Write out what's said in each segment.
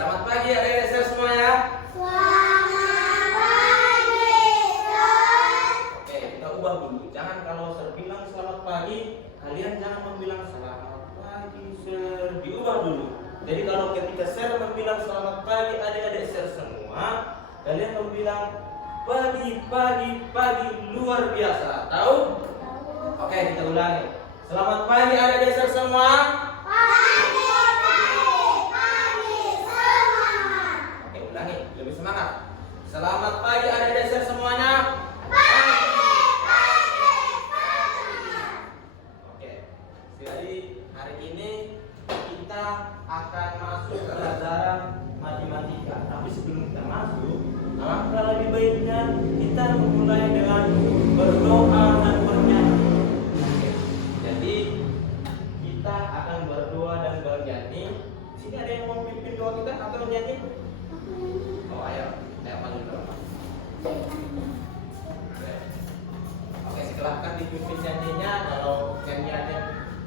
Selamat pagi adik-adik share semuanya. Selamat pagi, Sir. Oke, kita ubah dulu. Jangan kalau Sir bilang selamat pagi, kalian jangan membilang selamat pagi, Sir. Diubah dulu. Jadi kalau ketika Sir membilang selamat pagi adik-adik share semua, kalian membilang pagi luar biasa. Tahu? Oke, kita ulangi. Selamat pagi adik-adik share semua. Pagi, semangat. Oke, ulangi, lebih semangat. Selamat pagi adik-adik share semuanya. Semangat. Oke, jadi hari ini kita akan masuk ke pelajaran matematika. Tapi sebelum kita masuk, alangkah lebih baiknya kita memulai dengan berdoa dan bernyanyi. Oke, jadi kita akan berdoa dan bernyanyi. Sini ada yang mau pimpin doa kita atau nyanyi? Oh, ayo, saya panggil doa. Oke, silahkan dipimpin nyanyinya. Kalau nyanyiannya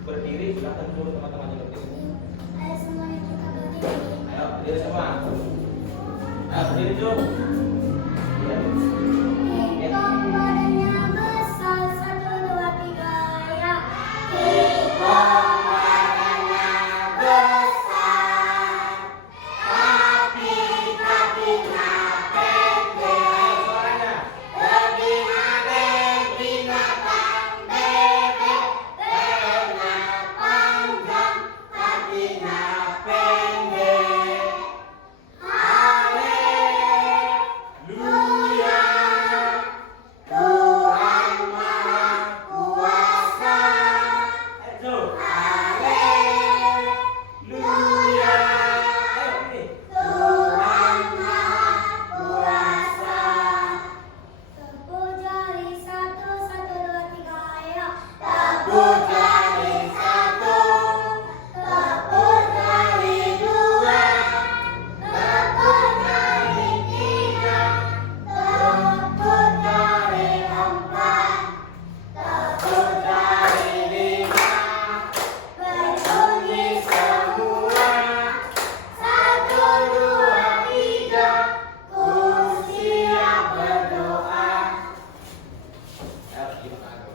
berdiri, silahkan dulu teman-teman yang berdiri. Ayo semuanya kita berdiri. Ayo, berdiri semua. Ayo, berdiri dulu. Iya. Hitung badannya besar, 1, 2, 3, ya. Hitung badannya besar, tapi kakinya pendek. Suaranya. Lebih aneh binatang bebek, lehernya panjang, kakinya pendek. Haleluya, Tuhan Maha Kuasa. Ayo. Haleluya, Ayo, ini. Tuhan Maha Kuasa. Tepuk jari 1, 1, 2, 3, ayo. Tepuk jari 1, tepuk jari 2, tepuk jari 3, tepuk jari 4, tepuk jari 5. Berbunyi semua. 1, 2, 3, ku siap berdoa. Ayo, gimana?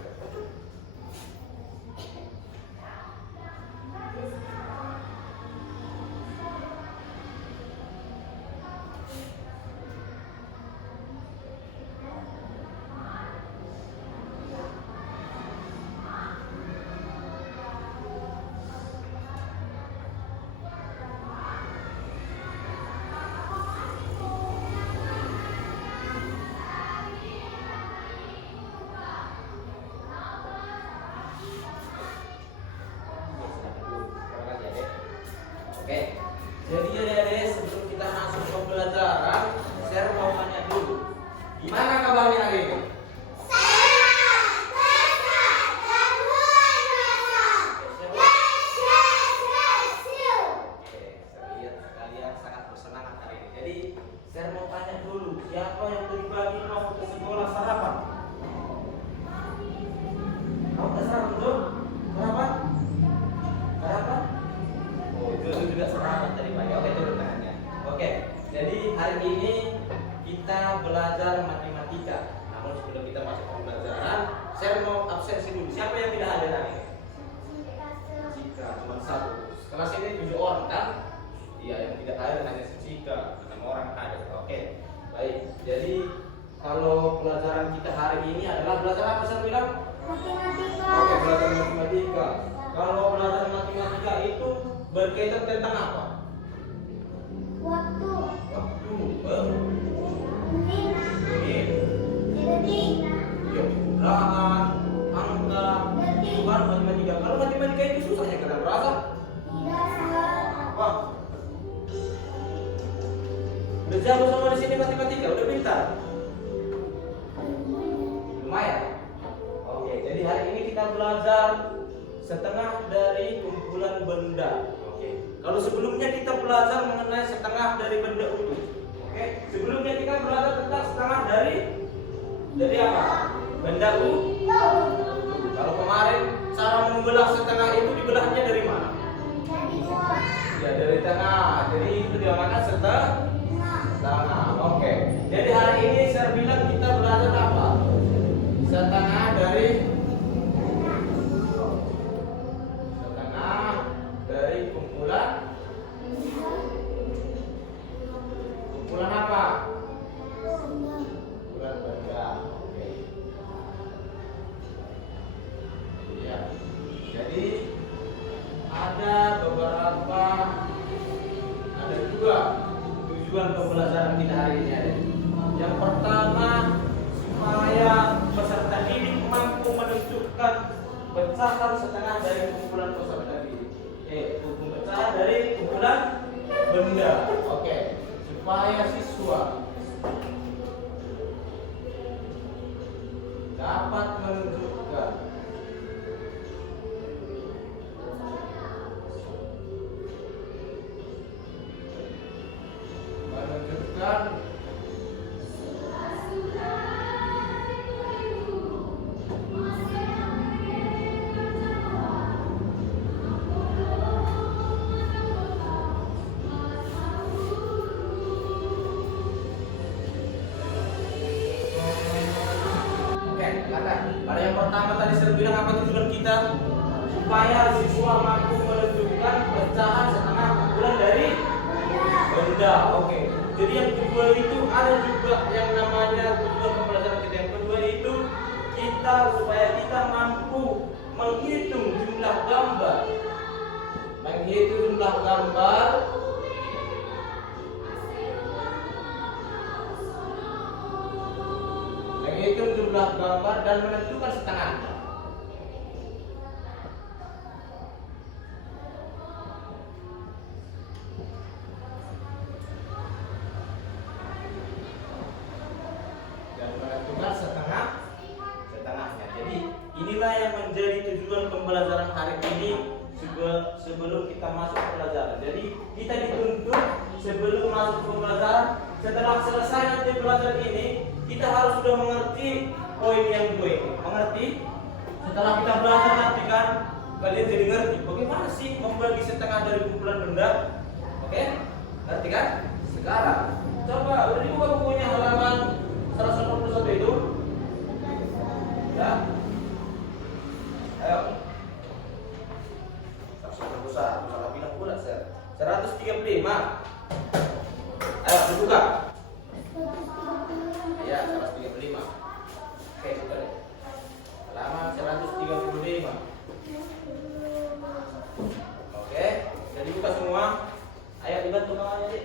Oke, jadi adik-adik sebelum kita masuk ke pelajaran, saya mau tanya dulu, gimana kabarnya hari ini? Sehat, besar, dan luar biasa. Yes, yes, yes, you. Oke, saya lihat kalian sangat bersemangat hari ini. Jadi saya mau tanya dulu, siapa yang tadi pagi mau ke sekolah sarapan? Kamu ke sarapan tuh? Sarapan? Sarapan? Oh, itu juga sarapan tadi pagi. Oke, turun tangannya. Oke, jadi hari ini kita belajar matematika. Namun sebelum kita masuk ke pelajaran, saya mau absensi dulu. Siapa yang tidak hadir hari ini? Cika, cuma satu. Kelas ini 7 orang kan? Iya, yang tidak hadir hanya si Cika, 6 orang hadir. Oke, baik. Jadi kalau pelajaran kita hari ini adalah belajar apa saya bilang? Matematika. Oke, belajar matematika. Kalau belajar matematika itu berkaitan tentang apa? Waktu. Waktu, Menit. menit, Detik. jumlahan, angka, itu kan matematika. Kalau matematika itu susahnya kalian berasa? Tidak, Sir. Apa? Udah jago semua di sini matematika, udah pintar. Lumayan. Oke, jadi hari ini kita belajar setengah dari kumpulan benda. Oke. Kalau sebelumnya kita belajar mengenai setengah dari benda utuh. Oke. Sebelumnya kita belajar tentang setengah dari apa? Benda utuh. Kalau kemarin cara membelah setengah itu dibelahnya dari mana? Dari dua. Ya, ya dari tengah. Jadi itu dinamakan setengah. Oke. Jadi hari ini saya bilang kita belajar apa? Setengah dari kumpulan apa? Kumpulan benda. Oke. Iya. Jadi ada juga tujuan pembelajaran kita hari ini ada. Yang pertama, supaya peserta didik mampu menentukan pecahan setengah dari kumpulan peserta didik. Pecahan dari kumpulan benda. Oke. Supaya siswa dapat menentukan pada yang pertama tadi saya bilang apa tujuan kita? Supaya siswa mampu menentukan pecahan setengah kumpulan dari benda. Oke. Jadi yang kedua itu ada juga yang namanya tujuan pembelajaran kita. Yang kedua itu supaya kita mampu menghitung jumlah gambar. Menghitung jumlah gambar dan menentukan setengahnya. Setengahnya. Jadi inilah yang menjadi tujuan pembelajaran hari ini sebelum kita masuk pelajaran. Jadi kita dituntut sebelum masuk pembelajaran, setelah selesai nanti belajar ini, kita harus sudah mengerti poin yang gue mengerti. Setelah kita belajar nanti kan kalian jadi ngerti bagaimana sih membagi setengah dari kumpulan benda. Oke? Ngerti kan? Sekarang coba udah dibuka bukunya halaman 181 itu. Ya. Ayo. 181 salah bilang pula saya. 135. Ayo dibuka. Ya, 135. Oke, buka deh. Halaman 135. Oke, jadi buka semua. Ayo dibantu namanya, Dik.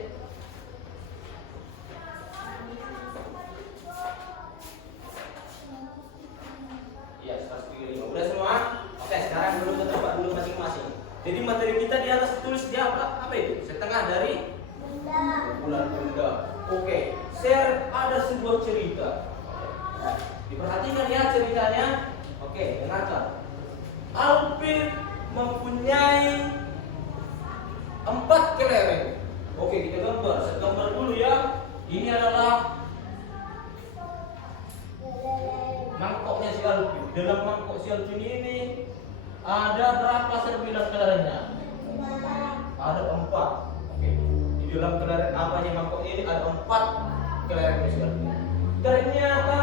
Iya, 135. Udah semua? Oke, sekarang dulu kita coba dulu masing-masing. Jadi materi kita di atas tulis dia apa itu? Setengah dari kumpulan benda. Oke, share ada sebuah cerita. Diperhatikan ya ceritanya. Oke, dengarkan. Alvin mempunyai 4 kelereng. Oke, kita gambar. Saya gambar dulu ya. Ini adalah mangkoknya si Alvin. Dalam mangkok si Alvin ini ada berapa serpilan kelerengnya? Ada 4. Oke. Di dalam kelereng apanya mangkok ini ada 4 kelerengnya si Alvin. Ternyata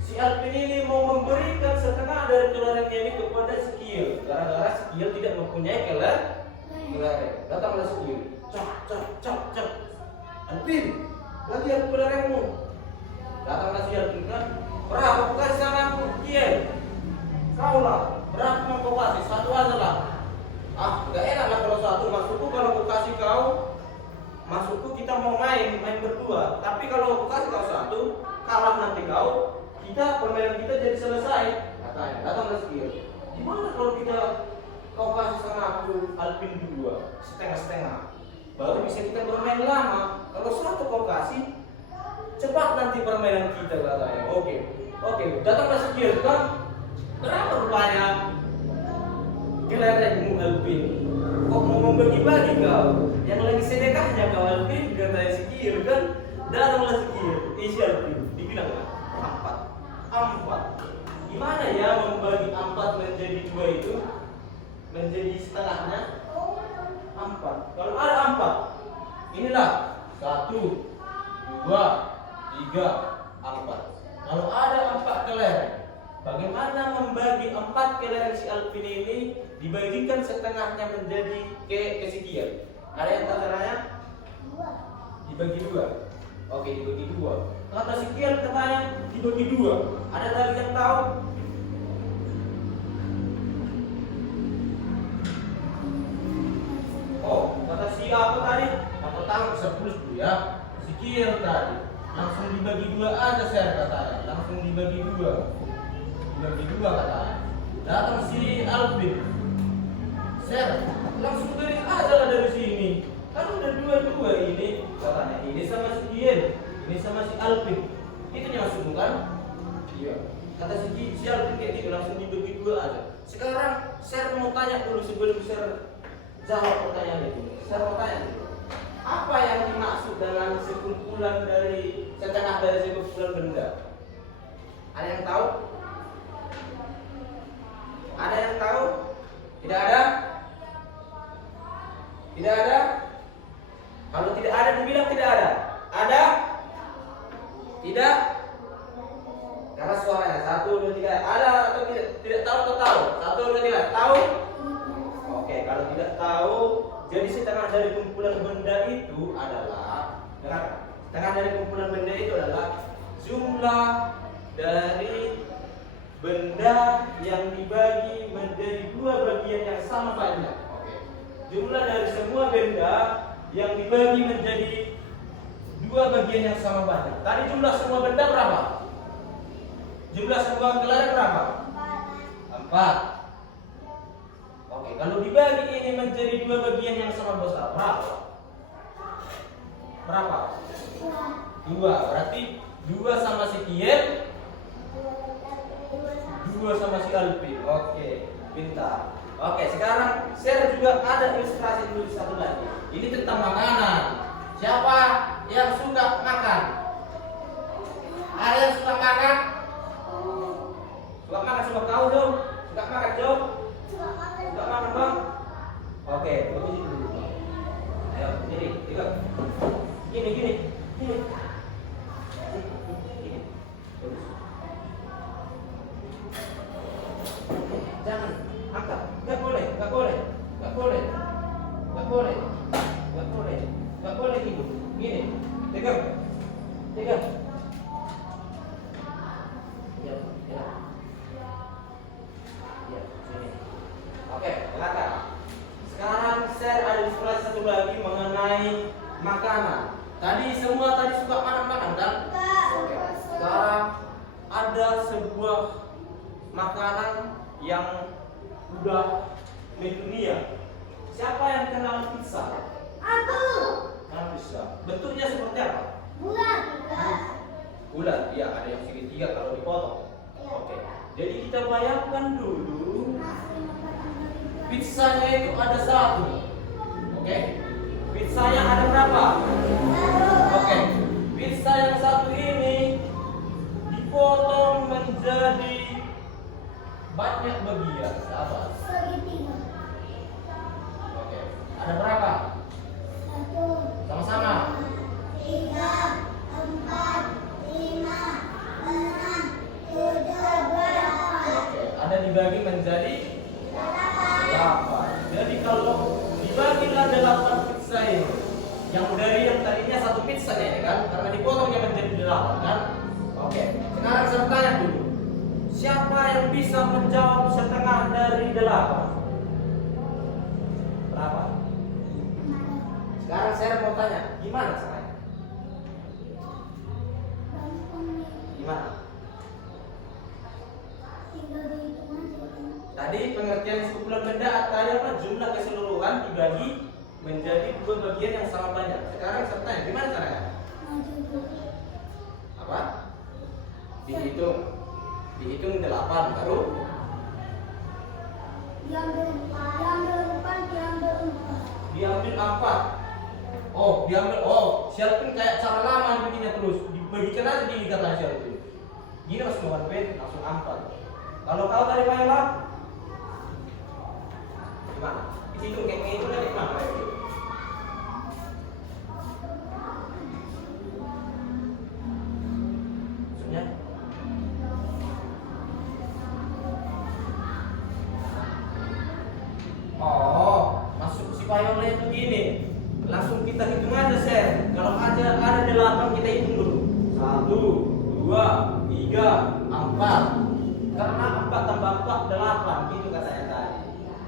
si Alvin ini mau memberikan setengah dari kelerengnya ini kepada Skill. Gara-gara Skill tidak mempunyai kelereng. Datanglah Skill. Cok. Alvin, lagi aku kelerengmu. Datanglah si Alvin kan. Berapa aku kasih sama aku? Skill. Kau lah. Berapa mau kau kasih? 1 aja lah. Gak enak lah kalau 1. Maksudku kalau aku kasih kau, maksudku kita mau main berdua. Tapi kalau aku kasih kau 1, kalah nanti kau, permainan kita jadi selesai. Katanya, datang Skill. Gimana kalau kau kasih sama aku Alvin 2, setengah-setengah, baru bisa kita bermain lama. Kalau 1 kau kasih, cepat nanti permainan kita katanya. Oke, datanglah Skill kan. Berapa rupanya kelerengmu Alvin? Kok mau membagi-bagi kau? Yang lagi sedekahnya kau Alvin, katanya Skill kan. Datanglah Skill, isi Alvin, dibilang 4. Gimana ya membagi 4 menjadi 2 itu? Menjadi setengahnya 4. Kalau inilah 1, 2, 3, 4. Kalau ada 4 kelereng, bagaimana membagi 4 kelereng si Alvin ini dibagikan setengahnya menjadi kesekian? Ada yang tahu caranya? Dibagi 2. Oke, dibagi 2. Kata sekian katanya dibagi 2. Ada lagi yang tahu? Oh, kata si apa tadi? Aku tahu 10 dulu ya. Sekian tadi. Langsung dibagi 2 aja saya katanya. Langsung dibagi 2. Dibagi 2 katanya. Datang si Alvin. Share, langsung garis aja lah dari sini. Kan udah 2-2 ini katanya. Ini sama si Ian, ini sama si Alvin. Itu yang masuk kan? Iya. Kata si Alvin kayak gitu, langsung dibagi 2 aja. Sekarang share mau tanya dulu sebelum share jawab pertanyaan itu. Saya mau tanya dulu. Apa yang dimaksud dengan sekumpulan dari setengah dari sekumpulan benda? Ada yang tahu? Ada yang tahu? Tidak ada? Tidak ada? Kalau tidak ada dibilang tidak ada. Ada? Tidak? Karena suaranya 1, 2, 3. Ada atau tidak? Tidak tahu atau tahu? 1, 2, 3. Tahu? Oke, kalau tidak tahu, jadi setengah dari kumpulan benda itu adalah, setengah dari kumpulan benda itu adalah jumlah dari benda yang dibagi menjadi 2 bagian yang sama banyak. Oke. Jumlah dari semua benda yang dibagi menjadi 2 bagian yang sama banyak. Tadi jumlah semua benda berapa? Jumlah semua kelereng berapa? 4. Oke, kalau dibagi ini menjadi 2 bagian yang sama besar, berapa? Berapa? 2. Berarti 2 sama si Kian, 2 sama si Alvin. Oke, pintar. Oke, sekarang saya juga ada ilustrasi dulu satu lagi. Ini tentang makanan. Siapa yang suka makan? Ada yang suka makan? Suka makan, suka tahu dong? Suka makan dong? Suka makan bang? Oke, posisi dulu. Ayo, gini, ikut. Gini. Gini. Jangan angkat. Nggak boleh. Gini. Tegak. Ya. Sini. Oke, belakang. Sekarang saya ada ilustrasi satu lagi mengenai makanan. Tadi semua suka makan kan? Oke. Sekarang ada sebuah makanan yang udah mendunia. Siapa yang kenal pizza? Aku. Kenal pizza. Bentuknya seperti apa? Bulat. Iya, ada yang segitiga kalau dipotong. Oke. Jadi kita bayangkan dulu pizzanya itu ada 1. Oke. Pizzanya ada berapa? Oke. Pizza yang 1 ini dipotong menjadi banyak bagian. Sabar. Oke. Ada berapa? 1, Sama-sama. 3, 4, 5, 6, 7, 8. Oke. Ada dibagi menjadi 8. Jadi kalau dibagilah 8 pizza ini, yang dari yang tadinya 1 pizza ya kan, karena dipotongnya menjadi 8 kan. Oke. Sekarang saya tanya dulu. Siapa yang bisa menjawab setengah dari 8? Berapa? Sekarang saya mau tanya, gimana caranya? Gimana? Tadi pengertian sekumpulan benda tadi apa? Jumlah keseluruhan dibagi menjadi 2 bagian yang sama banyak. Sekarang saya tanya, gimana caranya? Apa? Dihitung 8 baru diambil 4. Oh, diambil. Oh, Shelton kayak cara lama begini terus. Dibagikan aja gini kata Shelton. Gini langsung 1 langsung 4. Kalau kau tadi Payola gimana? Dihitung kayak gitu kan gimana? 2, 3, 4. Karena 4 tambah 4 8 gitu katanya tadi.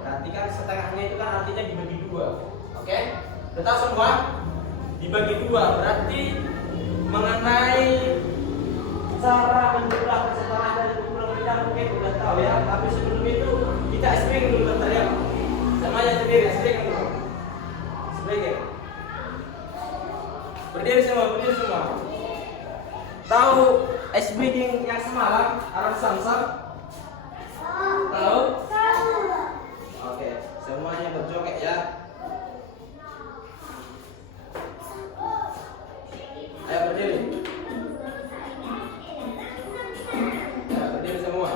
Berarti kan setengahnya itu kan artinya dibagi 2. Oke? Udah tahu semua? Dibagi 2 berarti mengenai cara menjumlahkan setengah dari kumpulan benda mungkin udah tahu ya. Tapi sebelum itu kita SPG dulu bentar ya. Semuanya sendiri SPG dulu. SPG. Berdiri semua. Tahu SPG yang semalam Arab Samsam? Tahu? Oke, semuanya berjoget ya. Ayo berdiri. Ya, berdiri semua.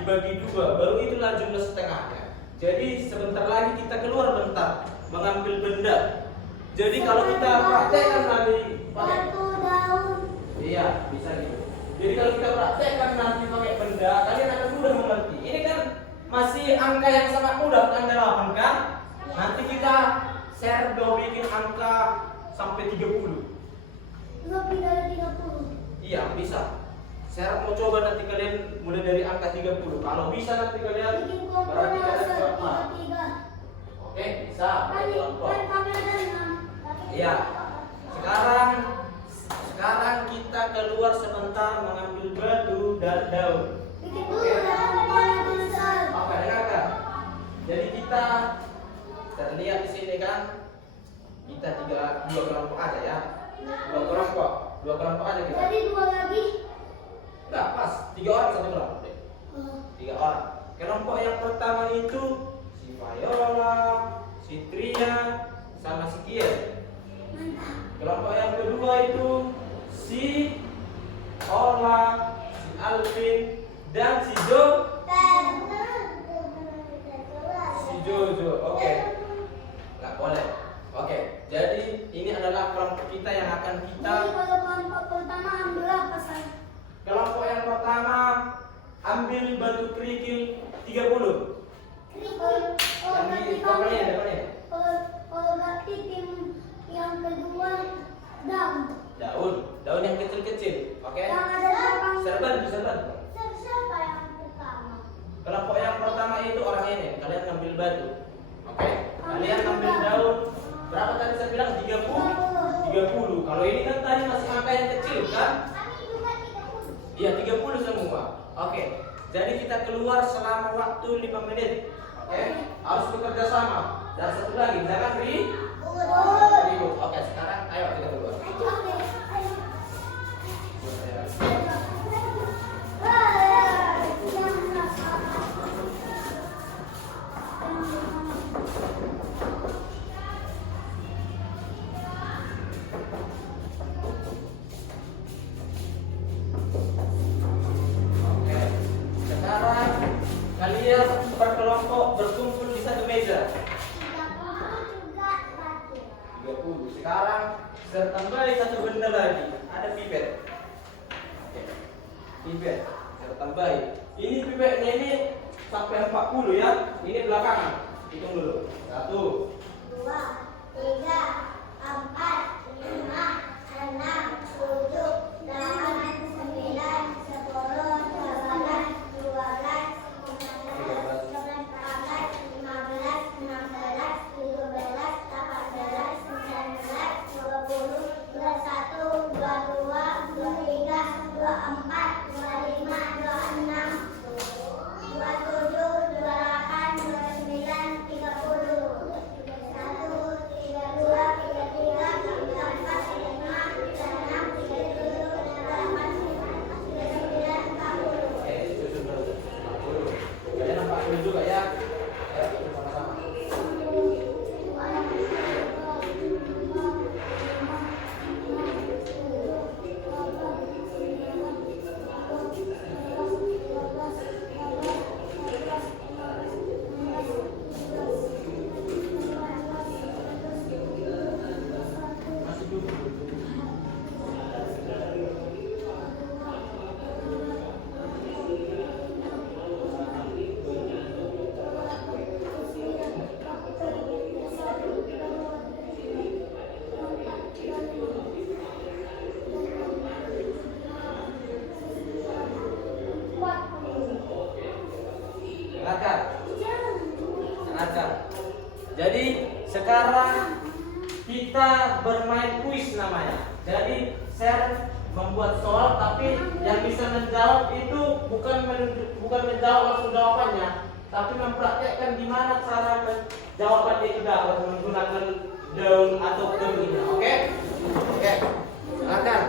Dibagi 2, baru itulah jumlah setengahnya. Jadi sebentar lagi kita keluar bentar mengambil benda. Jadi kalau kita praktekkan nanti Batu, daun. iya, bisa gitu. Jadi kalau kita praktekkan nanti pakai benda, kalian akan mudah mengerti. Ini kan masih angka yang sangat mudah, angka 8 kan? Nanti kita share bikin angka sampai 30. Lebih dari 30. Iya, bisa. Saya mau coba nanti kalian mulai dari angka 30. Kalau bisa nanti kalian Bikin berarti komponen kalian asal kuat. 33. Oke, bisa. Kan Kelompok. kami ada 6. Iya. Sekarang kita keluar sebentar mengambil batu dan daun. Bikin dulu daun komponen besar. Oke, dengarkan. Jadi kita terlihat di sini kan kita dua kelompok aja ya. Dua kelompok aja kita. Jadi 2 lagi. Enggak, pas. 3 orang satu kelompok deh. 3 orang. Kelompok yang pertama itu si Viola, si Tria, sama si Kiel. Kelompok yang kedua itu si Ola, si Alvin, dan si Jojo. Oke. Nggak boleh. Oke. Jadi ini adalah kelompok kita yang akan kita. Jadi kalau kelompok pertama ambil apa saya? Kelompok yang pertama ambil batu kerikil 30. Kalau berarti Depannya. kalau berarti tim yang kedua Daun yang kecil-kecil. Oke. yang ada lapang. Serban. Siapa yang pertama? Kelompok yang pertama itu orang ini. Kalian ngambil batu. Oke. Kalian ambil daun. Berapa tadi saya bilang? 30. Kalau ini kan tadi masih angka yang kecil kan? Kami juga 30. Iya, 30 semua. Oke. Jadi kita keluar selama waktu 5 menit. Oke. Harus bekerja sama. Dan satu lagi, jangan ribut. Oke, sekarang ayo kita keluar. Oke. Sekarang kalian berkelompok berkumpul di satu meja. 30. Sekarang saya tambahin satu benda lagi. Ada pipet. Oke. Pipet. Saya tambahin. Ini pipetnya ini sampai 40 ya. Ini belakangan. Hitung dulu. 1, 2, 3, 4, 5, 6, 7, 8, 9, 10, 11, 12, 13, 14, 15, 16, 17, 18, 19, 20, 21, 22, 23, 24, 25, 26, 27, 28, 29, 30. 1, 32, 33, 34, 35, 36, 37, 38, 39, 40. Oke, itu sudah 40. Kalian 40 juga ya. Ayo kita sama-sama. Masih dulu. Dengarkan. Dengarkan. Jadi sekarang kita bermain kuis namanya. Jadi saya membuat soal, tapi yang bisa menjawab itu bukan menjawab langsung jawabannya, tapi mempraktekkan gimana cara jawaban itu dapat menggunakan daun atau daunnya. Oke? Oke. Silakan.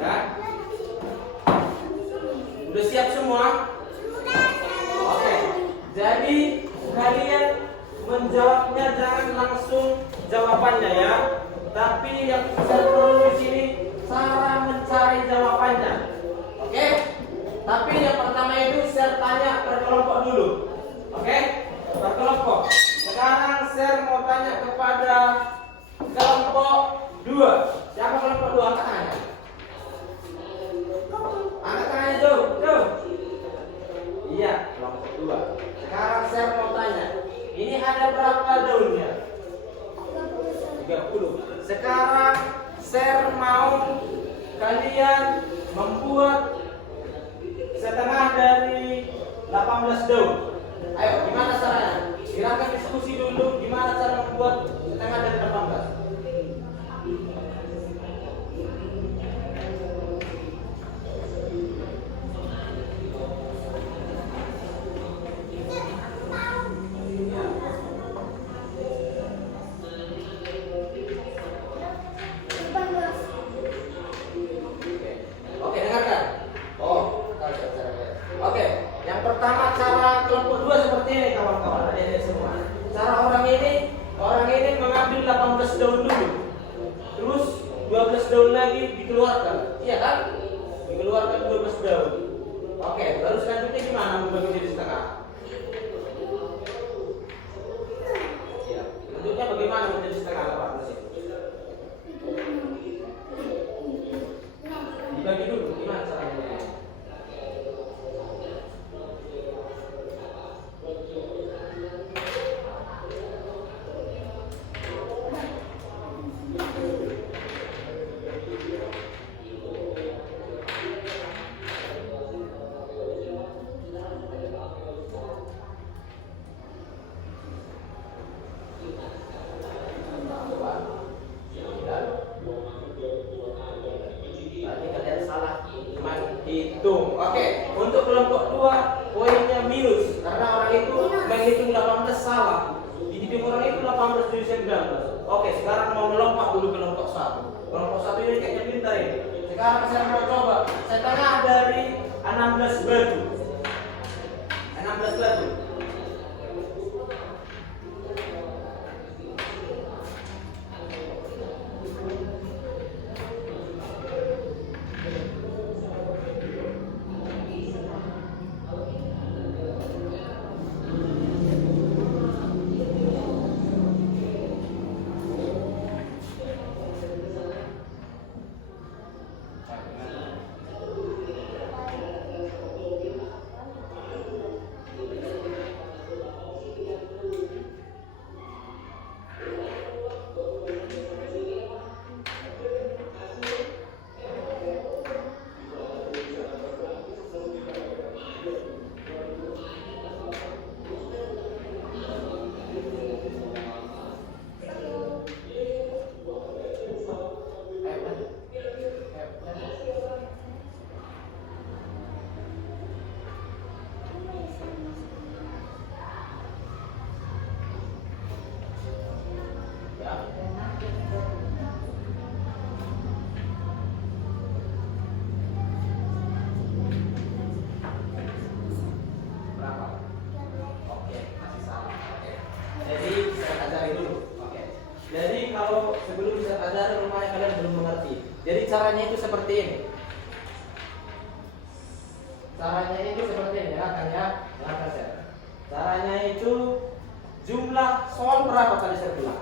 Ya. Udah siap semua? Oke. Jadi kalian menjawabnya jangan langsung jawabannya ya. Tapi yang saya perlu di sini cara mencari jawabannya. Oke? Tapi yang pertama itu saya tanya per kelompok dulu. Oke? Per kelompok. Sekarang saya mau tanya kepada kelompok 2. Siapa kelompok 2? Angkat tangannya. Angkat tangannya jauh, jauh. Iya, kelompok 2. Sekarang saya mau tanya, ini ada berapa daunnya? 30. Sekarang saya mau kalian membuat setengah dari 18 daun. Ayo, gimana caranya? Silakan diskusi dulu gimana cara membuat setengah dari 18. Oke, dengarkan. Oke, yang pertama cara kelompok 2 seperti ini kawan-kawan, adik-adik semua. Cara orang ini mengambil 18 daun dulu. Terus 12 daun lagi dikeluarkan. Iya kan? Dikeluarkan 12 daun. Oke, baru selanjutnya gimana membagi jadi setengah? Iya. Selanjutnya bagaimana menjadi setengah 18 itu? Dibagi dulu, gimana caranya? salah. Di pengurangan itu 18 jadi 19. Oke, sekarang mau melompat dulu ke kelompok 1. Kelompok 1 ini kayaknya pintar ini. Sekarang saya mau coba setengah dari 16 batu. 16 batu. Jadi caranya itu seperti ini. Caranya itu seperti ini ya, kan ya. Caranya itu jumlah soal berapa kali saya bilang?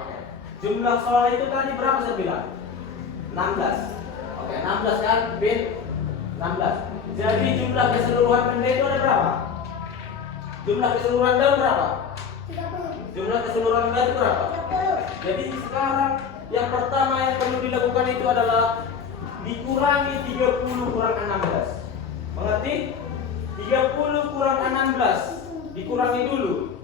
Oke. Jumlah soal itu tadi berapa saya bilang? 16. Oke, 16 kan? Bin 16. Jadi jumlah keseluruhan benda itu ada berapa? Jumlah keseluruhan daun berapa? 30. Jumlah keseluruhan benda itu berapa? 30. Jadi sekarang yang pertama yang perlu dilakukan itu adalah dikurangi 30 kurang 16. Mengerti? 30 kurang 16 dikurangi dulu.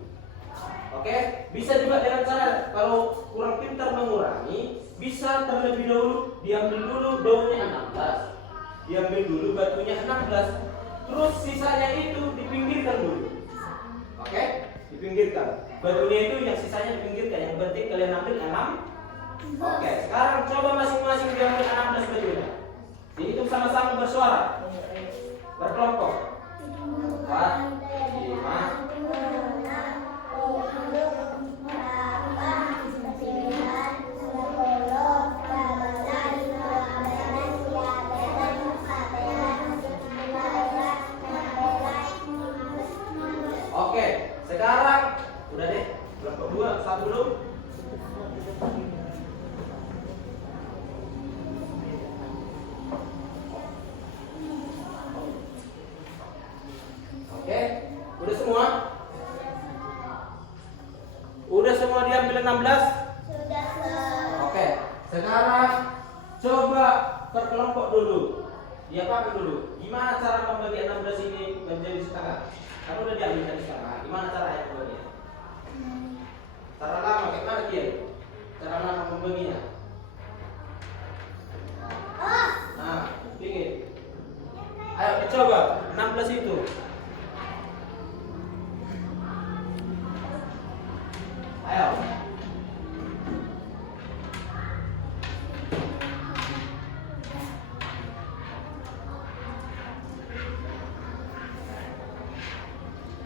Oke? Bisa juga dengan cara kalau kurang pintar mengurangi, bisa terlebih dahulu diambil dulu daunnya 16. Diambil dulu batunya 16. Terus sisanya itu dipinggirkan dulu. Oke? Dipinggirkan. Batunya itu yang sisanya dipinggirkan. Yang penting kalian ambil 6. Oke, sekarang coba masing-masing diambil 16 batunya. Dihitung sama-sama bersuara. Berkelompok. 4, 5, 6. Oke, sekarang udah deh. Kelompok 2, 1 belum? Oke, udah semua? Udah semua diambil 16? Sudah. Oke, sekarang coba berkelompok dulu. Diapakan dulu? Gimana cara membagi 16 ini menjadi setengah? Kan udah diambil dari setengah. Gimana caranya membaginya? Cara lama, kayak mana dia? Cara lama membaginya? Nah, pingin. Ayo coba 16 itu. Ayo.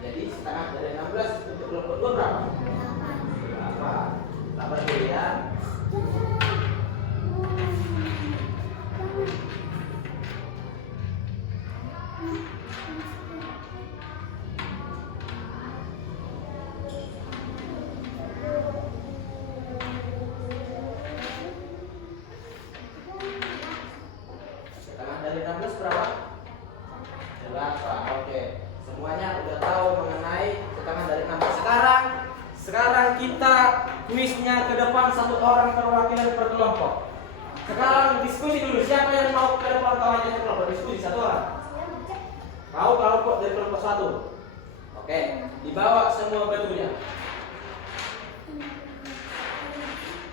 Jadi setengah dari 16 untuk kelompok 2 berapa? 8. 8 dulu ya. Setengah dari 16 berapa? 8. Oke. Semuanya udah tahu mengenai setengah dari 16. Sekarang kita kuisnya ke depan, satu orang perwakilan per kelompok. Sekarang diskusi dulu, siapa yang mau ke depan kawannya kelompok? Diskusi satu orang. Kau kelompok dari kelompok 1. Oke, dibawa semua batunya.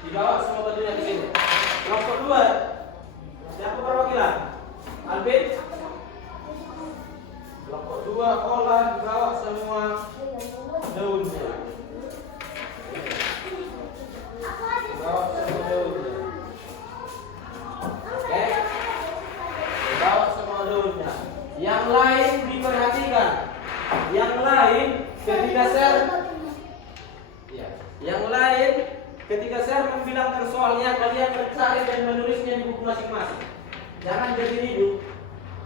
Dibawa semua batunya ke sini. Kelompok 2. Siapa perwakilan? Albin. Kelompok 2 kedua olah, bawa semua daunnya. Bawa semua daunnya. Oke. Bawa semua daunnya. Yang lain diperhatikan. Yang lain ketika saya membilangkan soalnya, kalian mencari dan menulisnya di buku masing-masing. Jangan jadi hidup.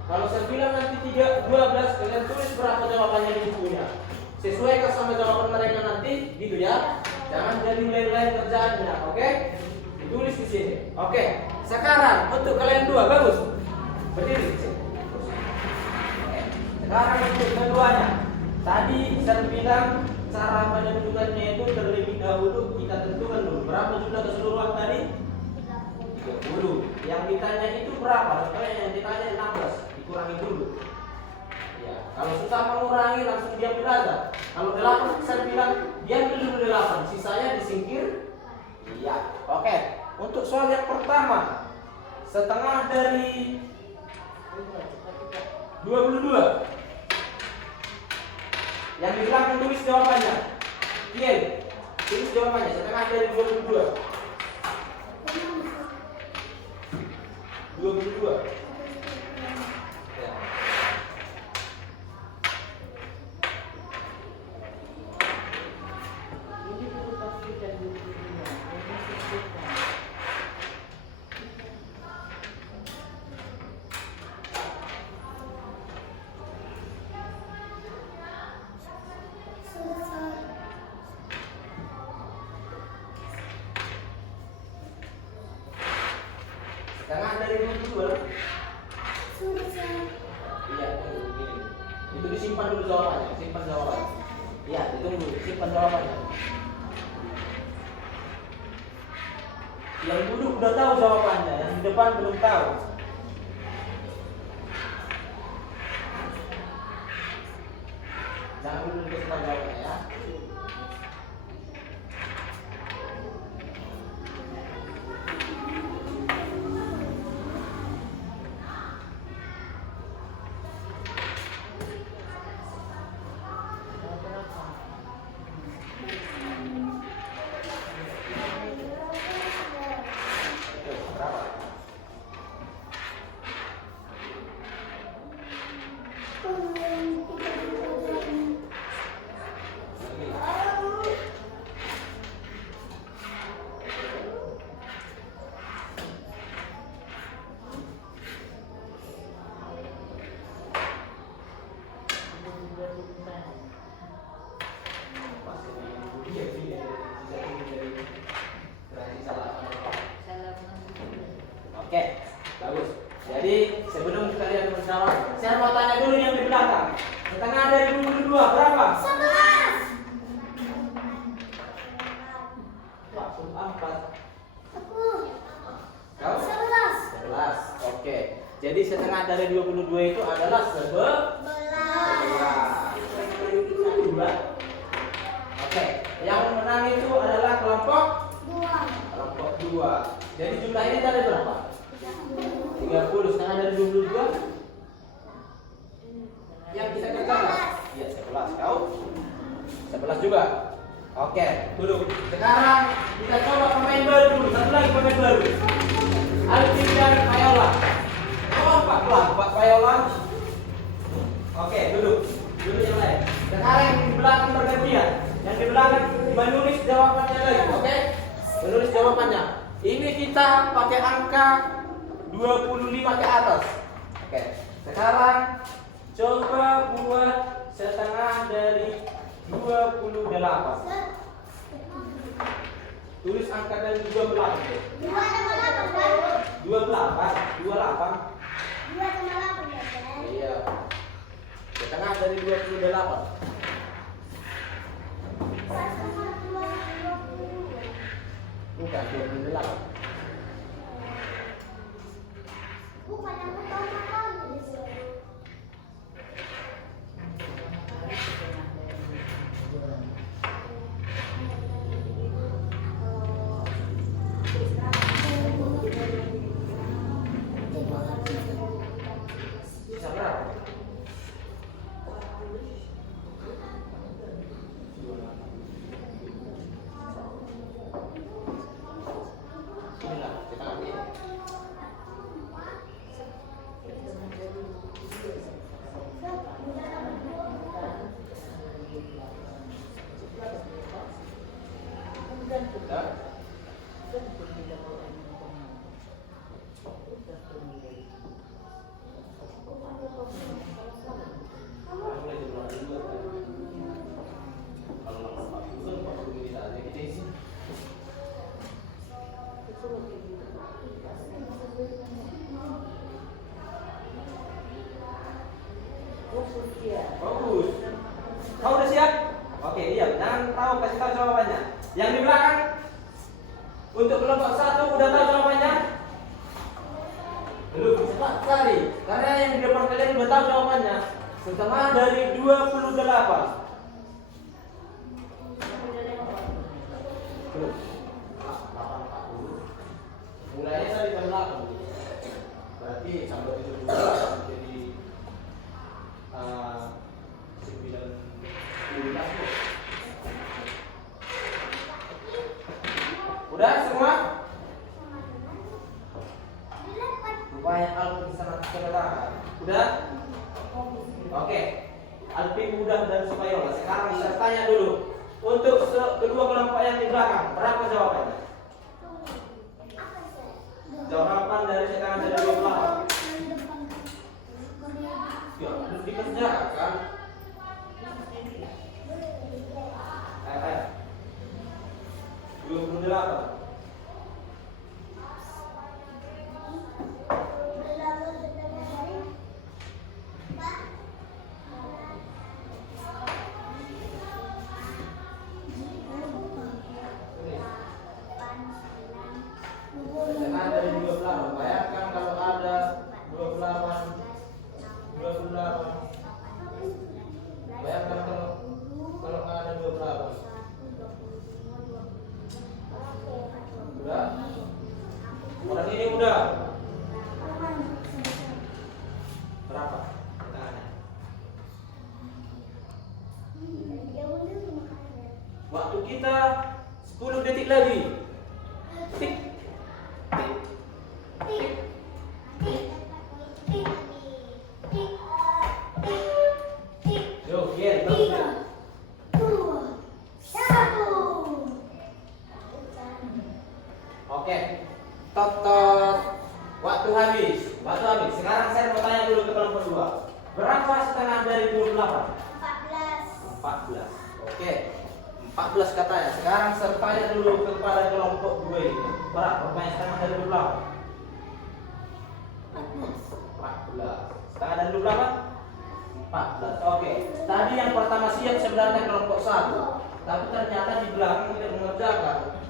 Kalau saya bilang nanti 12, kalian tulis berapa jawabannya di bukunya. Sesuaikan sama jawaban mereka nanti, gitu ya. Jangan jadi lain-lain kerjaannya, oke? Ditulis di sini. Oke. Sekarang untuk kalian dua, bagus. Berdiri. Oke. Sekarang untuk keduanya. Tadi saya bilang cara menentukannya itu terlebih dahulu kita tentukan dulu berapa jumlah keseluruhan tadi? 30. Yang ditanya itu berapa? Yang ditanya 16. Dikurangi dulu. Ya, kalau susah mengurangi langsung diambil aja. Kalau 8 saya bilang diambil dulu 8, sisanya disingkir. Iya. Oke. Untuk soal yang pertama, setengah dari 22. Yang di belakang tulis jawabannya. Iya. Tulis jawabannya setengah dari 22. 22. Ya. Setengah dari 22. Iya, tunggu gini. Itu disimpan dulu jawabannya, simpan jawabannya. Iya, ditunggu, simpan jawabannya. Yang dulu udah tahu jawabannya, yang di depan belum tahu. Jangan dulu disimpan jawabannya ya. Oke, bagus. Jadi sebelum kalian menjawab, saya mau tanya dulu yang di belakang. Setengah dari 22 berapa? 11. Maksud apa? Aku. Kau? 11. 11. Oke. Jadi setengah dari 22 itu adalah 11. Oke. Yang menang itu adalah kelompok 2. Jadi jumlah ini tadi berapa? 30. Setengah dari 22. Yang kita kerjakan? Iya, 11. Kau? 11 juga. Oke, duduk. Sekarang kita coba pemain baru dulu. Satu lagi pemain baru. Alvin dan Payola. Oh, Pak Payola. Oke, duduk. Duduk yang lain. Sekarang yang di belakang bergantian. Yang di belakang menulis jawabannya lagi. Oke? Menulis jawabannya. Ini kita pakai angka 25 ke atas. Oke. Sekarang coba buat setengah dari 28. Tulis angka dari 28. 28. Iya. Setengah dari 28. Bukan 28. Bukan aku tahu makan. Bisa berapa? tahu, kasih tahu jawabannya. Yang di belakang untuk kelompok 1 udah tahu jawabannya? Belum, cepat sekali. Karena yang di depan kalian udah tahu jawabannya. Setengah dari 28. Belum. 840. Mulainya tadi jam 8. Berarti sampai 72 jadi 9. Udah semua? Rupanya Alpi sangat kelelahan. Udah? Oke. Alpi udah dan Sumayola. Sekarang saya tanya dulu. Untuk kedua kelompok yang di belakang, berapa jawabannya? Jawaban dari setengah dari 28. Ya, harus dikerjakan kan? Ayo. 28. Setengah dari 28. Bayangkan kalau ada 28. Bayangkan kalau ada 28. Udah? Orang ini udah. Berapa? Setengahnya. Waktu kita 10 detik lagi. Tik. Oke, totot. Waktu habis. Sekarang saya mau tanya dulu ke kelompok 2. Berapa setengah dari 28? 14. Oke. 14 katanya. Sekarang saya tanya dulu kepada kelompok 2 ini. Berapa setengah dari 28? 14. Setengah dari 28? 14. Oke. Tadi yang pertama siap sebenarnya kelompok 1. Tapi ternyata di belakang tidak mengerjakan.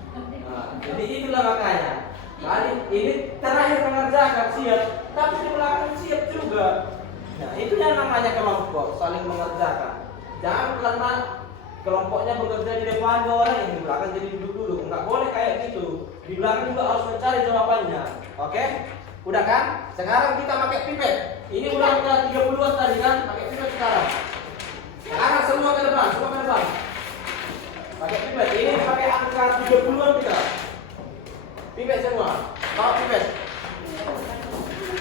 Nah, jadi itulah makanya. Kali ini terakhir mengerjakan siap, tapi di belakang siap juga. Nah, itu yang namanya kelompok, saling mengerjakan. Jangan karena kelompoknya bekerja di depan dua orang yang di belakang jadi duduk dulu. Enggak boleh kayak gitu. Di belakang juga harus mencari jawabannya. Oke? Udah kan? Sekarang kita pakai pipet. Ini ulang ke 30-an tadi kan? Pakai pipet sekarang. Sekarang semua ke depan. Pakai pipet. Ini pakai angka 30-an kita. Pipet semua. Bawa pipet.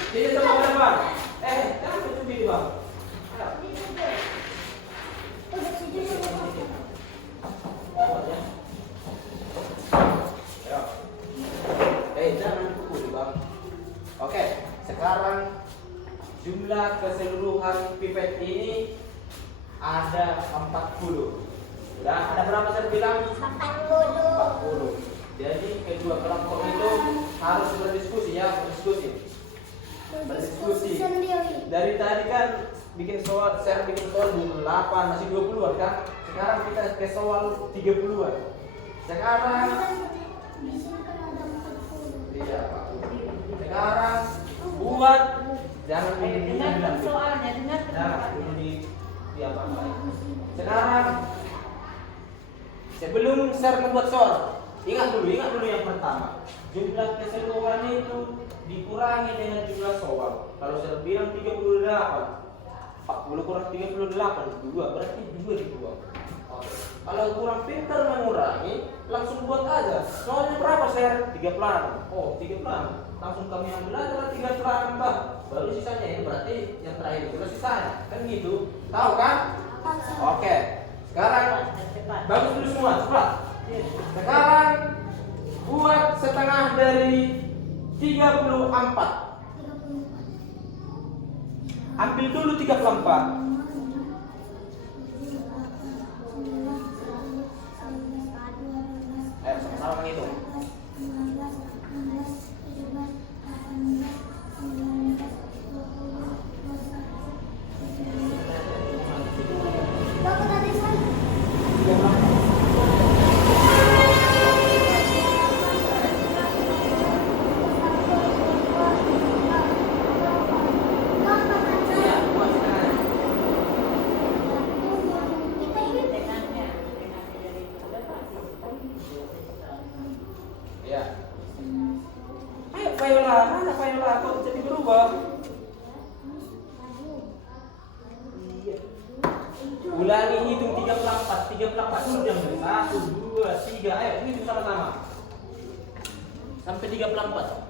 Sini semua ke depan. Jangan tutup diri bang. Jangan dipukul bang. Oke, sekarang jumlah keseluruhan pipet ini ada 40. Udah ada berapa saya bilang? 40. Jadi kedua kelompok itu harus berdiskusi ya, berdiskusi. Dari tadi kan saya bikin soal 28 masih 20-an kan? Sekarang kita ke soal 30-an. Sekarang tidak. Sekarang buat jangan dengarkan soalnya, Sekarang sebelum saya membuat soal, ingat dulu yang pertama. Jumlah keseluruhan itu dikurangi dengan jumlah soal. Kalau saya bilang 38, 40 kurang 38, 2 berarti 2 dibuang. Kalau kurang pintar mengurangi, langsung buat aja. Soalnya berapa share? 3 pelan. 3 pelan. Langsung kami ambil aja 3 pelan, Mbak. Baru sisanya ini berarti yang terakhir itu sisanya. Kan gitu. Tahu kan? Oke. Sekarang bagus dulu semua, cepat. Sekarang buat setengah dari 34. Ambil dulu 34. Sama-sama menghitung. coba. Iya. Ulangi hitung 34. 34 sudah. 1, 2, 3. Ayo hitung sama-sama. Sampai 34.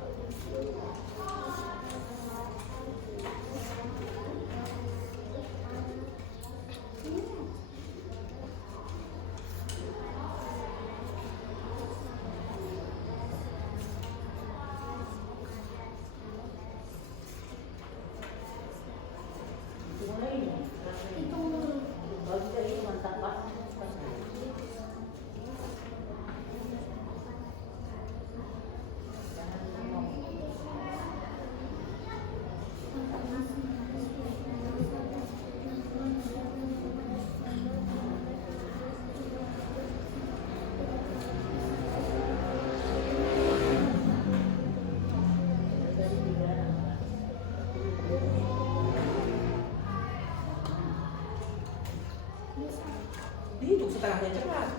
Hitung setengahnya cepat.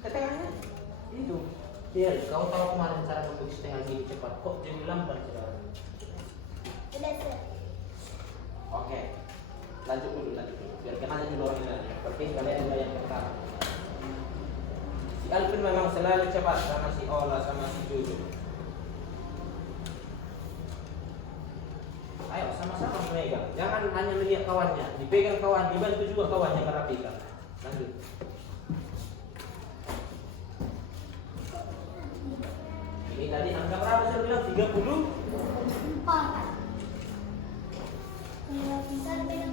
Setengahnya hitung. Iya, kau tahu kemarin cara untuk setengah gini cepat. Kok jadi lambat sekarang? Oke. Lanjut dulu. Biar kalian dulu orang ini. Penting kalian juga yang pertama. Si Alvin memang selalu cepat sama si Ola sama si Jojo. Ayo sama-sama memegang. Jangan hanya melihat kawannya. Dipegang kawan, dibantu juga kawannya merapikan. Lanjut. Ini tadi angka berapa saya bilang? 30? 4. Bisa lebih ya?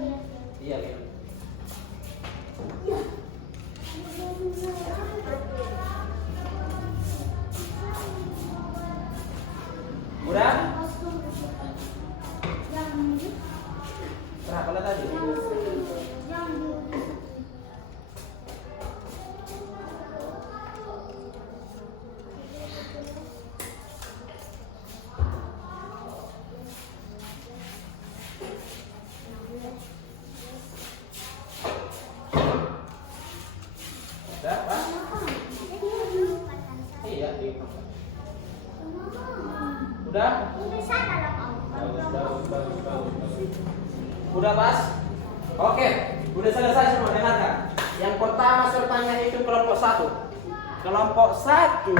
Iya, ya. Iya. Udah? Yang Berapa lah tadi? Udah, Pak? Iya, iya. Udah? Bagus. Udah pas? Oke, udah selesai semua, dengarkan. Yang pertama sertanya itu kelompok 1. Kelompok 1